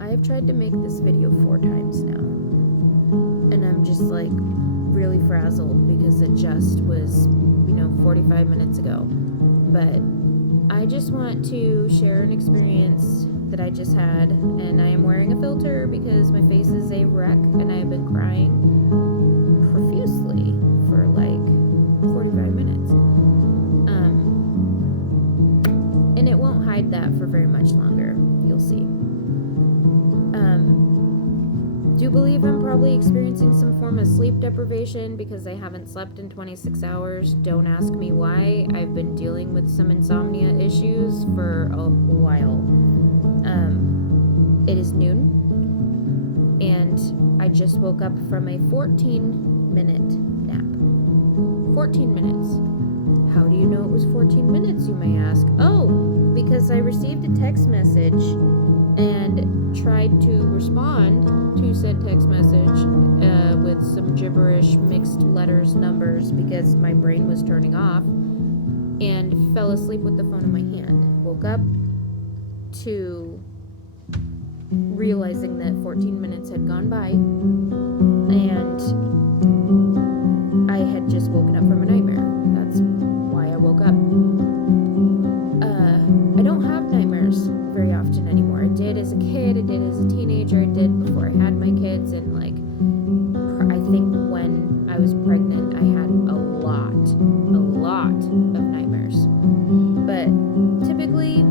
I have tried to make this video 4 times now, and I'm just like really frazzled because it just was 45 minutes ago. But I just want to share an experience that I just had, and I am wearing a filter because my face is a wreck and I have been crying profusely for like 45 minutes. And it won't hide that for very much longer. You'll see. Do believe I'm probably experiencing some form of sleep deprivation because I haven't slept in 26 hours. Don't ask me why. I've been dealing with some insomnia issues for a while. It is noon, and I just woke up from a 14-minute nap. 14 minutes. How do you know it was 14 minutes, you may ask? Oh, because I received a text message and tried to respond to said text message with some gibberish, mixed letters, numbers, because my brain was turning off, and fell asleep with the phone in my hand. Woke up to realizing that 14 minutes had gone by, and I had just woken up from a nightmare. That's why I woke up. I don't have nightmares very often anymore. I did as a kid, I did as a teenager, I did before I had my kids, and like, I think when I was pregnant, I had a lot of nightmares. But typically,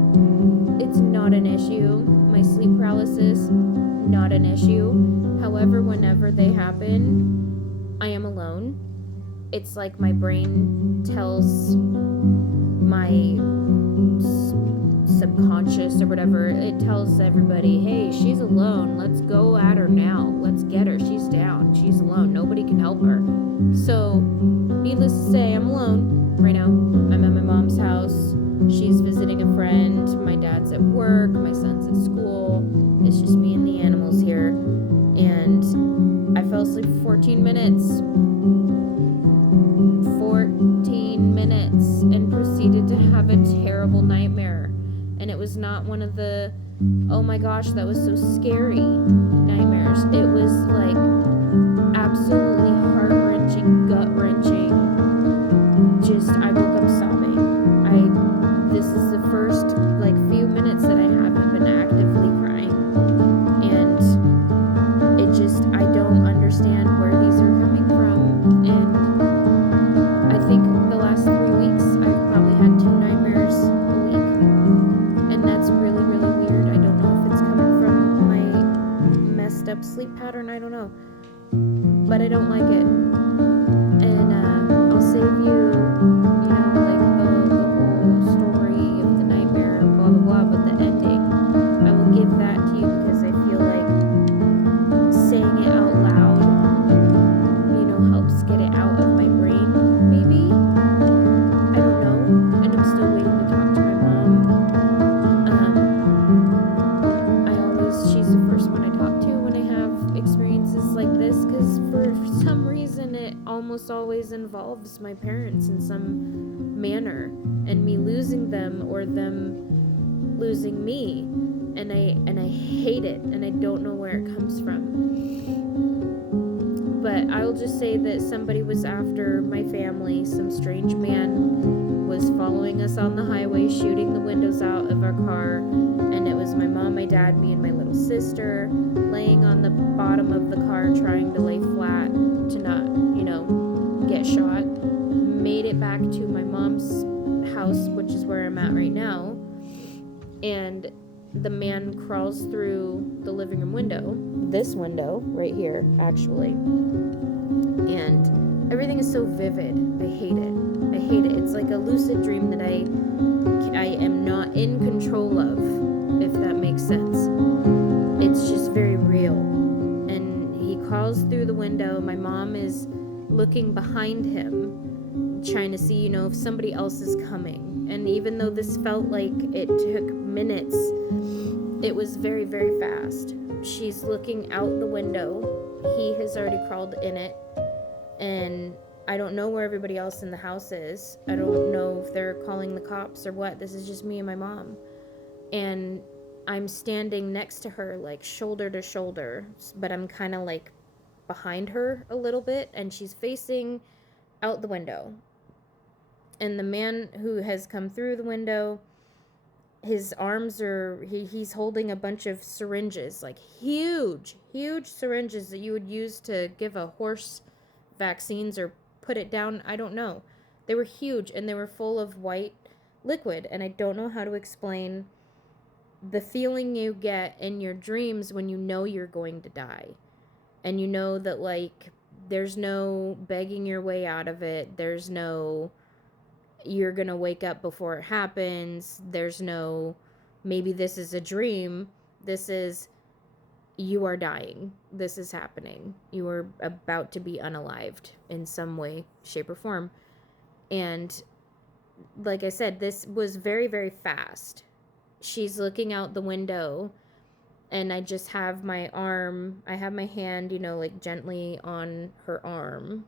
it's not an issue. My sleep paralysis, not an issue. However, whenever they happen, I am alone. It's like my brain tells my subconscious or whatever, it tells everybody, hey, she's alone, let's go at her now, let's get her, she's down, she's alone, nobody can help her. So needless to say, I'm alone right now. I'm at my mom's house, she's visiting a friend, my dad's at work, my son's at school, it's just me and the animals here. And I fell asleep for 14 minutes and proceeded to have a terrible nightmare. And it was not one of the, oh my gosh, that was so scary nightmares. It was like absolutely heart-wrenching, gut-wrenching. Just, I woke up sobbing. This is the first like few minutes that I haven't been actively crying. And it just, I don't understand where these are coming from. And I think the last 3 weeks I've probably had 2 nightmares a week. And that's really, really weird. I don't know if it's coming from my messed up sleep pattern. I don't know. But I don't like it. And I'll save you, like the whole story of the nightmare and blah, blah, blah. But the ending, I will give that to you because I feel like saying it out loud, helps get it out of my brain, maybe. I don't know. And I'm still waiting to talk to my mom. She's the first one I talk to when I have experiences like this, because for some reason it almost always involves my parents in some manner, and me losing them or them losing me, and I hate it, and I don't know where it comes from. But I'll just say that somebody was after my family. Some strange man was following us on the highway, shooting the windows out of our car. And it was my mom, my dad, me, and my little sister laying on the bottom of the car trying to lay flat to not, get shot. Made it back to my mom's house, which is where I'm at right now. And the man crawls through the living room window, this window right here, actually, and everything is so vivid. I hate it. It's like a lucid dream that I am not in control of, if that makes sense. It's just very real. And he crawls through the window. My mom is looking behind him, trying to see, if somebody else is coming. And even though this felt like it took minutes, it was very, very fast. She's looking out the window. He has already crawled in it. And I don't know where everybody else in the house is. I don't know if they're calling the cops or what. This is just me and my mom. And I'm standing next to her, like shoulder to shoulder, but I'm kind of like behind her a little bit, and she's facing out the window. And the man who has come through the window, his arms are, he's holding a bunch of syringes, like huge syringes that you would use to give a horse vaccines or put it down. I don't know. They were huge and they were full of white liquid, and I don't know how to explain the feeling you get in your dreams when you know you're going to die. And you know that, like, there's no begging your way out of it. There's no, you're going to wake up before it happens. There's no, maybe this is a dream. This is, you are dying. This is happening. You are about to be unalived in some way, shape, or form. And like I said, this was very, very fast. She's looking out the window, and I just have my arm, I have my hand, like gently on her arm.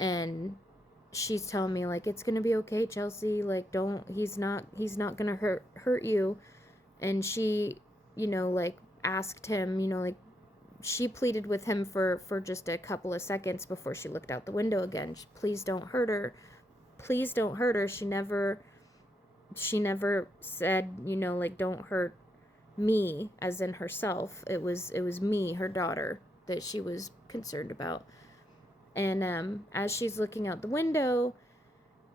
And she's telling me, like, it's gonna be okay, Chelsea. Like, don't, he's not gonna hurt you. And she, like, asked him, like, she pleaded with him for just a couple of seconds before she looked out the window again. Please don't hurt her. Please don't hurt her. She never said, like, don't hurt me, as in herself. It was me, her daughter, that she was concerned about. And as she's looking out the window,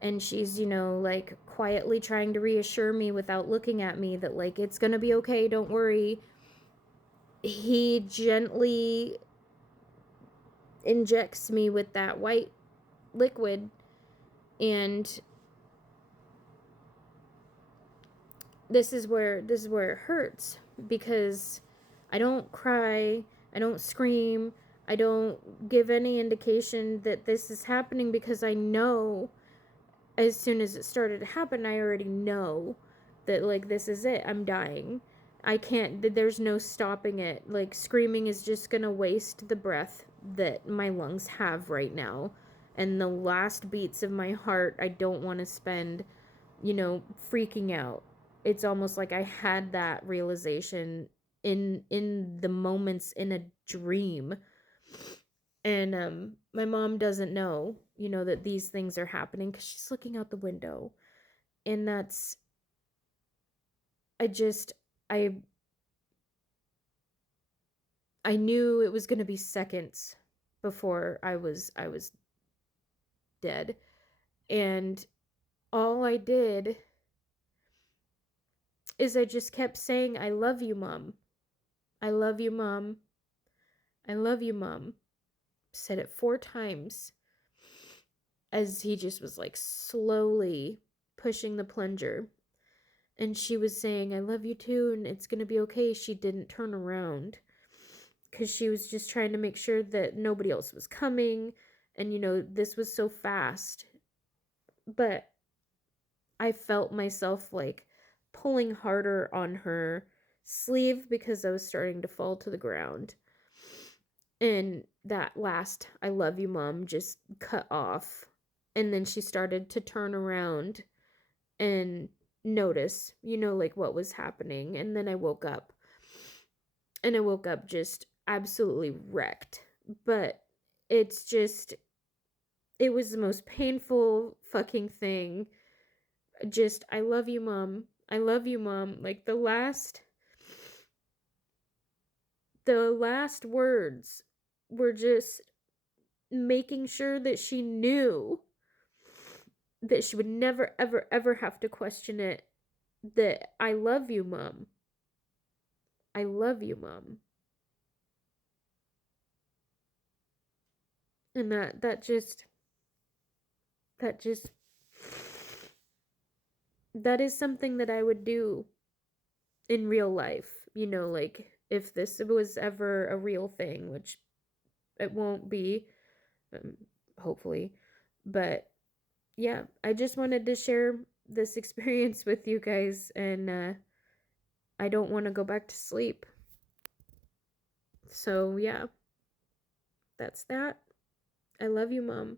and she's, like, quietly trying to reassure me without looking at me that, like, it's gonna be okay, don't worry, he gently injects me with that white liquid. And this is where it hurts, because I don't cry, I don't scream, I don't give any indication that this is happening, because I know as soon as it started to happen, I already know that, like, this is it. I'm dying. I can't, there's no stopping it. Like, screaming is just gonna waste the breath that my lungs have right now. And the last beats of my heart, I don't want to spend, freaking out. It's almost like I had that realization in the moments in a dream. And my mom doesn't know, that these things are happening, because she's looking out the window. And that's, I just, I I knew it was going to be seconds before I was dead. And all I did is I just kept saying, I love you, Mom. I love you, Mom. I love you, Mom. Said it 4 times, as he just was, like, slowly pushing the plunger. And she was saying, I love you too, and it's going to be okay. She didn't turn around, because she was just trying to make sure that nobody else was coming. And, this was so fast. But I felt myself, like, pulling harder on her sleeve, because I was starting to fall to the ground. And that last, I love you, Mom, just cut off. And then she started to turn around and notice, like, what was happening. And then I woke up. And I woke up just absolutely wrecked. But it's just, it was the most painful fucking thing. Just, I love you, Mom. I love you, Mom. Like, the last words were just making sure that she knew that she would never, ever, ever have to question it. That I love you, Mom. I love you, Mom. And that just that is something that I would do in real life. Like, if this was ever a real thing, which it won't be, um, hopefully. But yeah, I just wanted to share this experience with you guys, and I don't want to go back to sleep. So yeah, that's that. I love you, Mom.